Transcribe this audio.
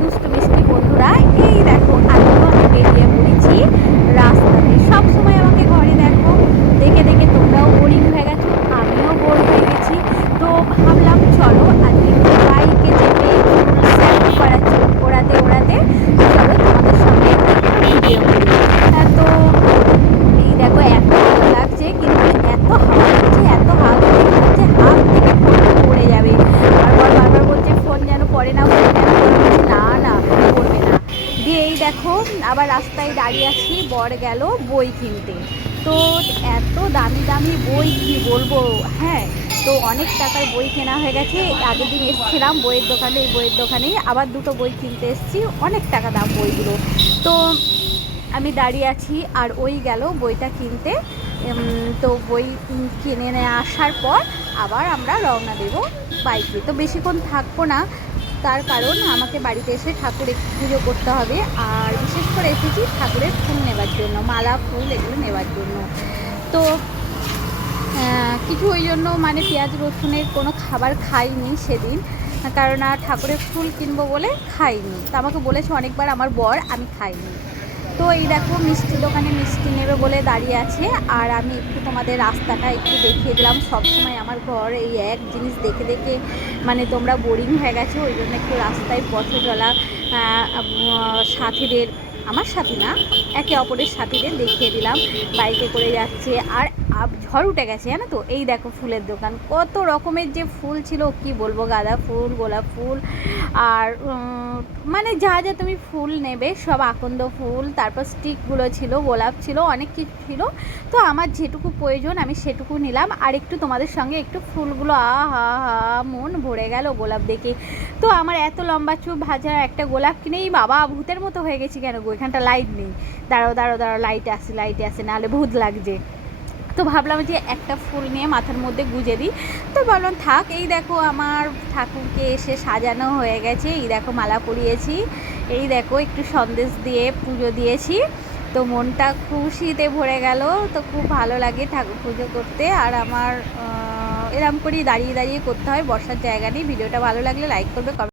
custo mês que দেখো, আবার রাস্তায় দাঁড়িয়ে আছি, বর গেল বই কিনতে। তো এত দামি দামি বই কি বলব? হ্যাঁ তো অনেক টাকার বই কেনা হয়ে গেছে। আগের দিন এসেছিলাম বইয়ের দোকানে, এই বইয়ের দোকানে। আবার দুটো বই কিনতে এসেছি, অনেক টাকা দাম বইগুলো। তো আমি দাঁড়িয়ে আছি, আর ওই গেল বইটা কিনতে। তো বই কিনে নিয়ে আসার পর আবার আমরা রওনা দেব বাইকে তো বেশিক্ষণ থাকব না। তার কারণ আমাকে বাড়িতে এসে ঠাকুর একটু পুজো করতে হবে আর বিশেষ করে এসেছি ঠাকুরের ফুল নেবার জন্য, মালা, ফুল এগুলো নেবার জন্য। তো কিছু ওই জন্য মানে পেঁয়াজ, রসুনের কোনো খাবার খাইনি সেদিন, কারণ ঠাকুরের ফুল কিনবো বলে খাইনি। তো আমাকে বলেছে অনেকবার, আমার বর, আমি খাইনি। তো এই দেখো, মিষ্টি দোকানে মিষ্টি নেবে বলে দাঁড়িয়ে আছে। আর আমি একটু তোমাদের রাস্তাটা একটু দেখিয়ে দিলাম। সবসময় আমার ঘর এই এক জিনিস দেখে দেখে মানে তোমরা বোরিং হয়ে গেছো। ওই জন্য একটু রাস্তায় পথে চলা সাথীদের, আমার সাথী না, একে অপরের সাথীদের দেখিয়ে দিলাম। বাইকে করে যাচ্ছে। আর ঝড় উঠে গেছে, জানো তো? এই দেখো ফুলের দোকান। কত রকমের যে ফুল ছিল, কি বলব? গাঁদা ফুল, গোলাপ ফুল, আর মানে যা যা তুমি ফুল নেবে, সব আকন্দ ফুল, তারপর স্টিকগুলো ছিল, গোলাপ ছিল, অনেক কিছু ছিল। তো আমার যেটুকু প্রয়োজন, আমি সেটুকু নিলাম। আর একটু তোমাদের সঙ্গে একটু ফুলগুলো আ হা হা মন ভরে গেল গোলাপ দেখে। তো আমার এত লম্বা চুপ ভাজা একটা গোলাপ কিনেই বাবা ভূতের মতো হয়ে গেছি কেন গো? এখানটা লাইট নেই। দাঁড়াও দাঁড়াও দাঁড়াও লাইট আসে লাইটে আসে নাহলে ভূত লাগছে। তো ভাবলাম যে একটা ফুল নিয়ে মাথার মধ্যে গুজে দিই। তো ভাবলাম থাক, এই দেখো আমার ঠাকুরকে এসে সাজানো হয়ে গেছে। এই দেখো মালা পরিয়েছি। এই দেখো একটু সন্দেশ দিয়ে পুজো দিয়েছি। তো মনটা খুশিতে ভরে গেল। তো খুব ভালো লাগে ঠাকুর পুজো করতে। আর আমার এরম করেই দাঁড়িয়ে দাঁড়িয়ে করতে হয়। বর্ষার জায়গা নেই। ভিডিওটা ভালো লাগলে লাইক করবে